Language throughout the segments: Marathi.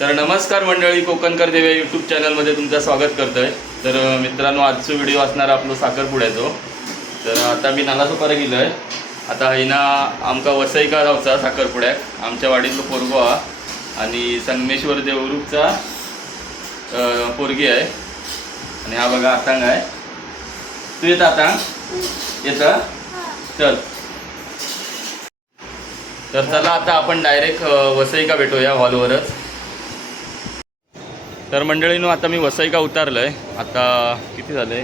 तर नमस्कार मंडळी, कोकणकर देव यूट्यूब चॅनलमध्ये तुमचं स्वागत करतोय। तर मित्रांनो, आजचा व्हिडिओ असणार आपलो साखरपुड्याचो। तर आता मी नालासोपारा गेलो आहे। आता हिना आमका वसईका जाऊचा साखरपुड्याक आमच्या वाडीतलो पोरगो हा आणि संगमेश्वर देवरूपचा पोरगी आहे। आणि हा बघा आतांग आहे। तू येता आतांग येता चल। तर चला आता आपण डायरेक्ट वसईका भेटूया हॉलवरच। तर मंडळीनो, आता मी वसईका उतारलो आहे। आता किती झाले,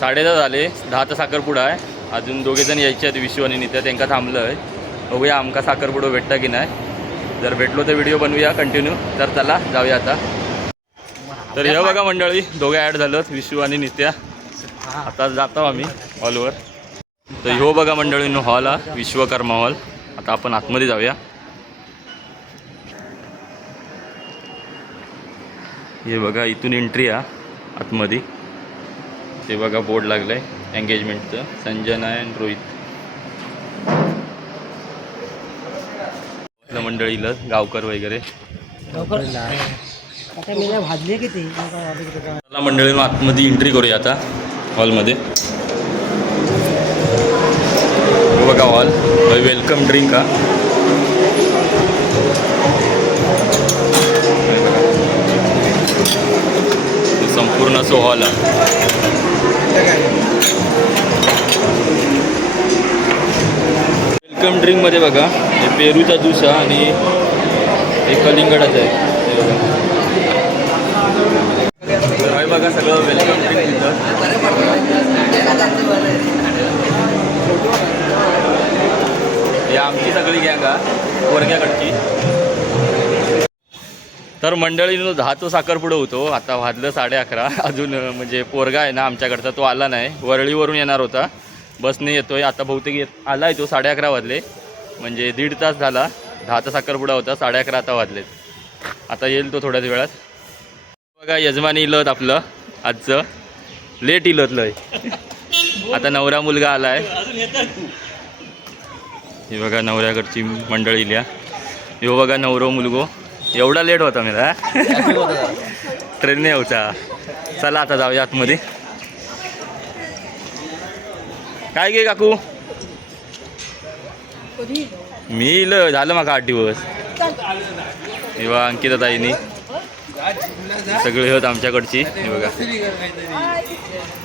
10:30 झाले। 10चा साखरपुडा आहे। अजून दोघेजण यायचे आहेत, विशू आणि नित्या, त्यांना थांबलं आहे। बघूया आमका साखरपुडा भेटता की नाही। जर भेटलो तर व्हिडिओ बनवूया कंटिन्यू। तर चला जाऊया आता। तर हे बघा मंडळी, दोघे ॲड झालं, विशू आणि नित्या। आता जातो आम्ही हॉलवर। तर ह्यो बघा मंडळीनो हॉल हा, विश्वकर्मा हॉल। आता आपण आतमध्ये जाऊया। हे बघा, इथून एंट्री आहे आतमध्ये। ते बघा बोर्ड लागलाय एंगेजमेंटचं, संजना अँड रोहित मंडळीला, गावकर वगैरे मंडळीनं आतमध्ये एंट्री करूया आता हॉलमध्ये। बघा हॉल, वेलकम ड्रिंक हा। संपूर्ण असं हॉल आहे। वेलकम ड्रिंक मध्ये बघा, हे पेरूचा ज्यूस आहे आणि हे कलिंगडाचं आहे। हे बघा सगळं वेलकम ड्रिंक तिथं। हे आमची सगळी गँग आहे पोरग्याकडची। तर मंडळीनं 10चा साखरपुडा होतो। आता वाजलं 11:30। अजून म्हणजे पोरगा आहे ना आमच्याकडचा, तो आला नाही। वरळीवरून येणार होता, बसने येतोय आता। बहुतेक आलाय तो। 11:30 वाजले, म्हणजे 1.5 तास झाला। 10चा साखरपुडा होता, 11:30 आता वाजलेत। आता येईल तो थोड्याच वेळात। बघा यजमानी इलत आपलं आजचं, लेट इलत लय। आता नवरा मुलगा आलाय। हे बघा नवऱ्याकडची मंडळी इल्या। ह्यो बघा नवरो मुलगो। एवढा लेट होता मला ट्रेनने यायचा। चला आता जाऊया आतमध्ये। काय गे काकू, मी इलं झालं माका 8 दिवस। हे बघा अंकिता ताईनी सगळे होत आमच्याकडची। हे बघा,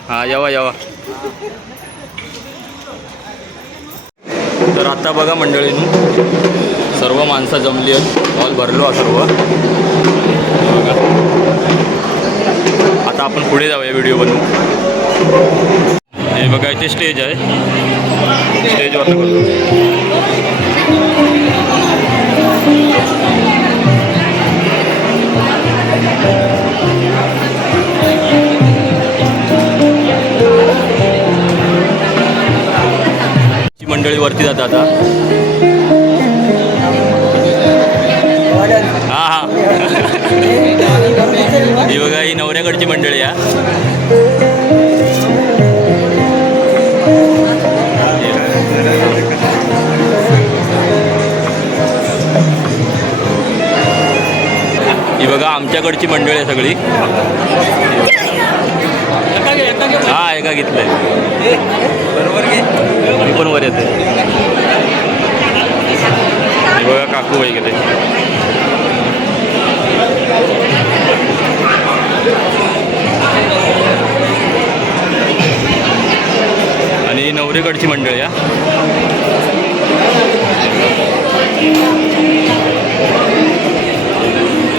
हां यावा यावा। तर आता बघा मंडळींनो, सर्व माणसं जमली आहेत, हॉल भरलो आहे सर्व। बघा आता आपण पुढे जाऊया व्हिडिओ बनवू। हे बघा इथे स्टेज आहे, स्टेजवर करतो। मंडळी वरती जातात आता। हा हा ही बघा, ही नवऱ्याकडची मंडळी आहे। ही बघा आमच्याकडची मंडळी आहे सगळी। हा एका घेतलंय बरोबर घे, मी पण वर येते। हे बघा काकू वगैरे। आणि नवरीकडची मंडळी आहे।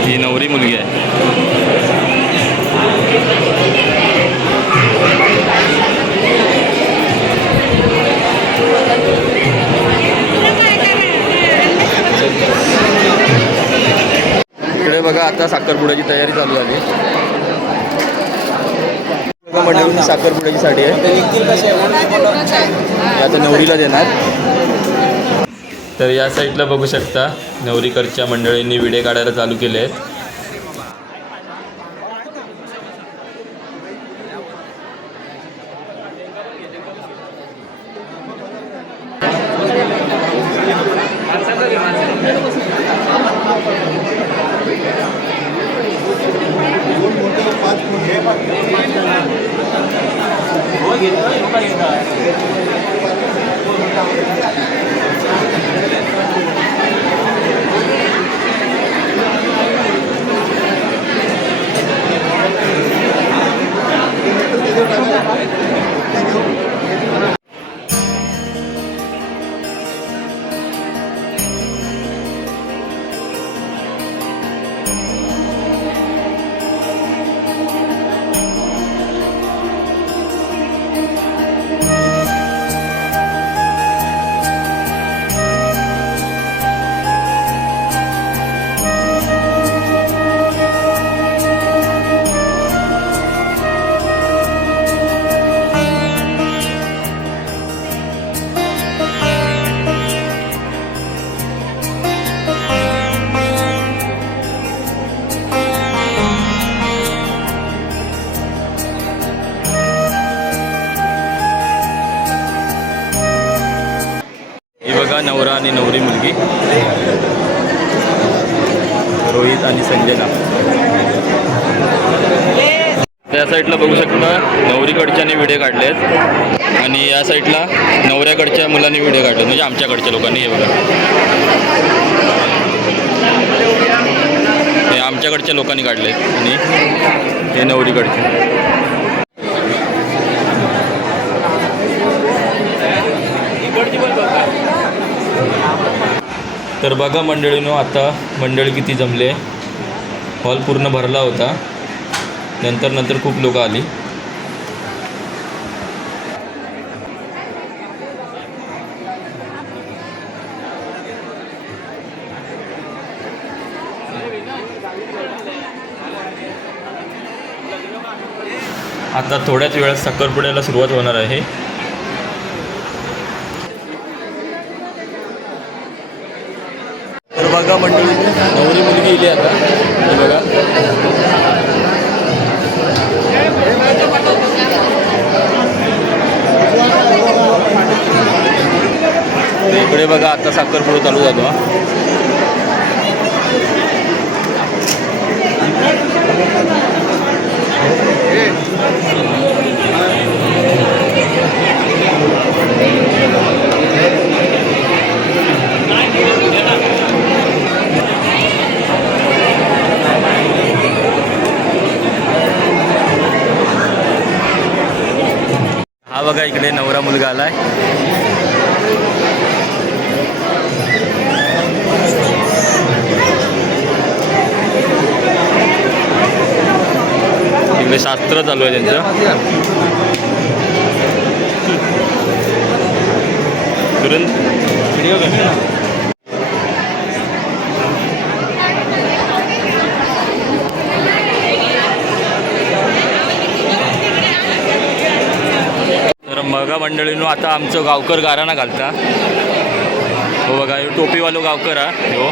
ही नवरी मुलगी आहे। इकडे बघा आता साखरपुड्याची तयारी चालू झाली। मंडळी साखरपुड्याची साडी आहे, आता नवरीला देणार। तर या साईडला बघू शकता, नवरीकडच्या मंडळींनी व्हिडिओ काढायला चालू केले आहेत। ही बघा नवरा आणि नवरी मुलगी, रोहित आणि संजना. त्या साईडला बघू शकता नवरीकडच्याने व्हिडिओ काढलेत आणि या साईडला नवऱ्याकडच्या मुलांनी व्हिडिओ काढले, म्हणजे आमच्याकडच्या लोकांनी. हे बघा, हे आमच्याकडच्या लोकांनी काढलेत आणि हे नवरीकडचे. तर बघा मंडळीनो, आता मंडळी किती जमले. हॉल पूर्ण भरला होता. नंतर खूप लोक आली. आता थोड्याच वेळात साखरपुड्याला सुरुवात होणार आहे. तर बघा मंडळी, नवरी मुलगी इली आता. हे बघा, इकडे बघा आता साखरपुडा चालू झालो. हा बघा, इकडे नवरा मुलगा आलाय. इकडे शास्त्र चालू आहे त्यांचं. तुरंत व्हिडिओ घ्या. तर बघा मंडळींनो, आता आमचं गावकर गाराणा घालता. हो बघा, हे टोपीवालो गावकर हा. हो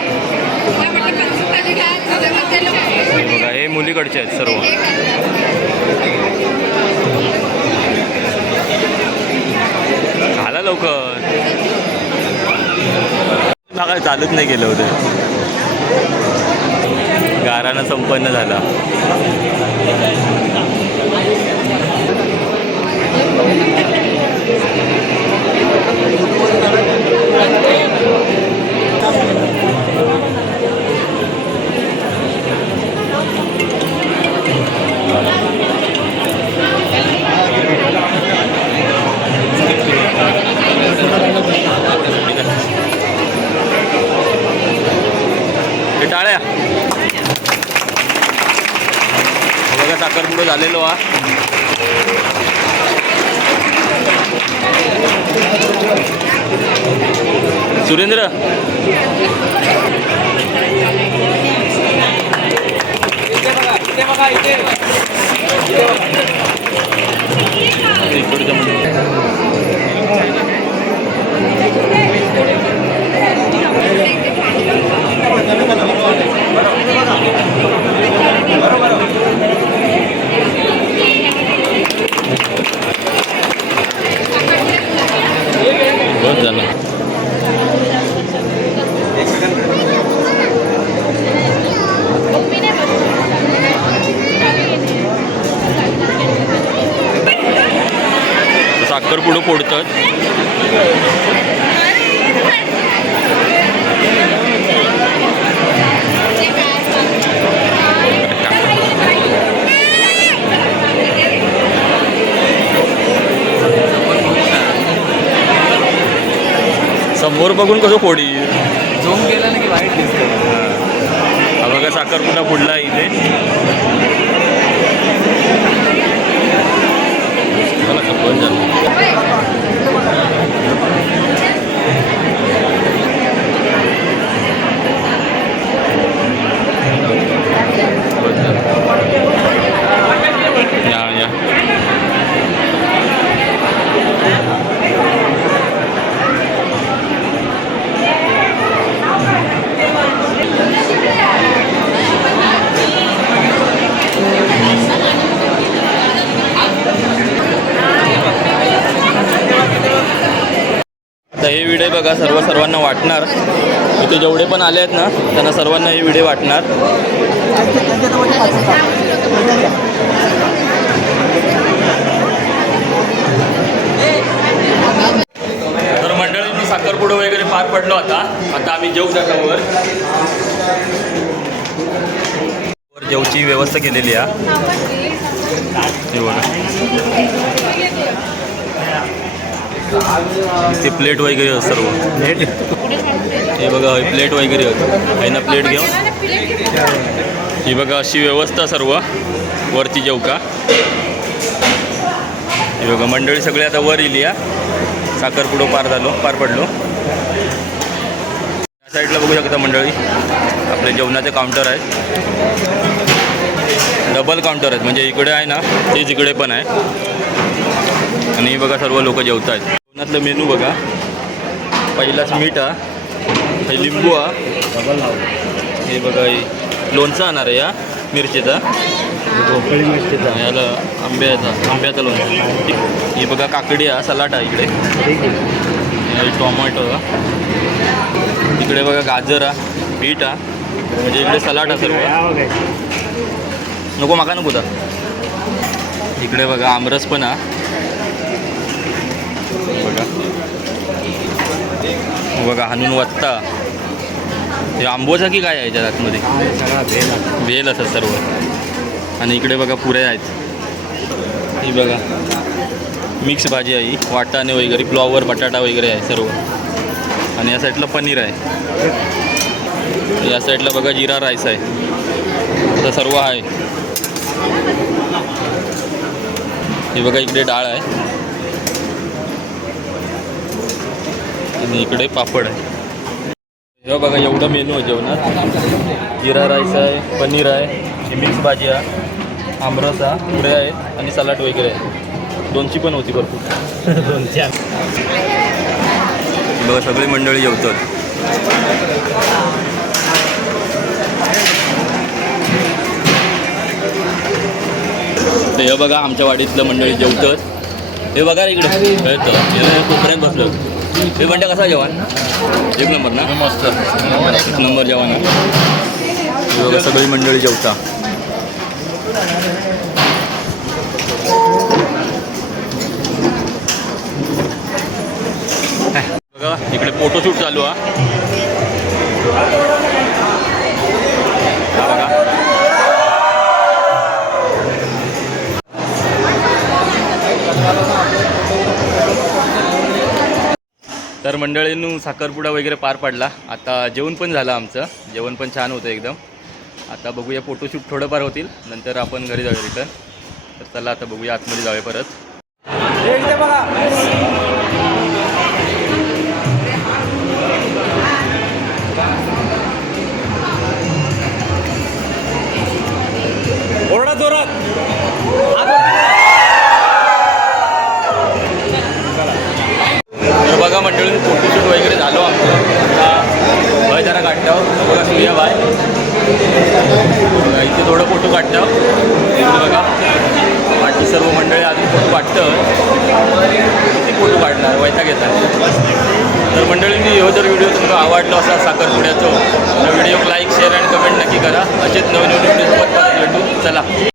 बघा, हे मुलीकडचे आहेत सर्व. झाला लवकर, बघा चालूच नाही गेलं होतं. गाराणा संपन्न झाला. टाळ्या बघा, साखरपुडा झालेलो हा. सुरेंद्र बहुत झालं. फोडतात. समोर बघून कसं फोडी झोम केला ना की वाईट दिसतं. हा बघा साखरपुडा फुडला आहे इथे. मला बंद झालं. या आता हे व्हिडिओ बघा सर्वांना वाटणार. इथे जेवढे पण आले आहेत ना त्यांना सर्वांना हे व्हिडिओ वाटणार. तर मंडळींनी साखरपुडा वगैरे पार पडलो आता आम्ही जेवू जागावर. जेवची व्यवस्था केलेली आहे. हे बघा ते प्लेट वगैरे आहे सर्व. हे बघा प्लेट वगैरे आहे ना. प्लेट घेऊन ही बघा अशी व्यवस्था सर्व वरती जेव का. हे बघा मंडळी सगळे आता वर येईल. या साखरपुडो पार पडलो. या साईडला बघू शकता मंडळी आपले जेवणाचे काउंटर आहेत. डबल काउंटर आहेत म्हणजे इकडे आहे ना तेच इकडे पण आहे. आणि बघा सर्व लोक जेवत आहेत. जेवणातलं मेनू बघा. पहिलाच मीठ हे लिंबू हे बघा लोणचं आणणार आहे या मिरचीचा. याला आंब्याचं लोणचं. हे बघा काकडी सलाड आहे इकडे. टोमॅटो इकडे बघा गाजर बीट म्हणजे इकडे सलाड सर्व. नको माका नको होता. इकडे बघा आमरस पण बघा हाणून वत्ता. हे आंबोचा की काय आहे याच्या आतमध्ये भेल असं सर्व. आणि इकडे बघा पुऱ्या आहेत. ही बघा मिक्स भाजी आहे. वाटाणे वगैरे फ्लॉवर बटाटा वगैरे आहे सर्व. आणि या साईडला पनीर आहे. या साईडला बघा जिरा राईस आहे. असं सर्व आहे. हे बघा इकडे डाळ आहे आणि इकडे पापड आहे. हे बघा एवढं मेनू आहे जेवणात. जिरा राईस आहे, पनीर आहे, मिक्स भाजी आहे, आमरस आहे, पुऱ्या आहेत आणि सलाड वगैरे आहे. लोणची पण होती भरपूर. लोणची बघा सगळी मंडळी जेवतात. हे बघा आमच्या वाडीतलं मंडळी जेवतात. हे बघा इकडे कोपऱ्यात बसलं. हे म्हणता कसा जेवण. एक नंबर ना. मस्त एक नंबर जेवण. हे बघा सगळी मंडळी जेवता. बघा इकडे फोटोशूट चालू आहे. बघा तर मंडळींनी साखरपुडा वगैरे पार पडला. आता जेवण पण झालं आमचं. जेवण पण छान होतं एकदम. आता बघूया फोटोशूट थोडंफार होतील नंतर आपण घरी जाऊया रिटर्न. तर चला आता बघूया आतमध्ये जाऊया परत. ओरडा जोरात. तर बघा मंडळी फोटोशूट वगैरे झालो आमचं. आता बाय जरा काढतो. बघा सूर्या बाय इथे थोडं फोटो काढतो. बघा बाकी सर्व मंडळी अजून फोटो काढतं. किती फोटो काढणार वैताग घेतात. तर मंडळींनी हो जर व्हिडिओ तुम्हाला आवडला असा साखरपुड्याचा तर व्हिडिओ लाईक शेअर आणि कमेंट नक्की करा. असेच नवीन व्हिडिओसोबत परत भेटू. चला.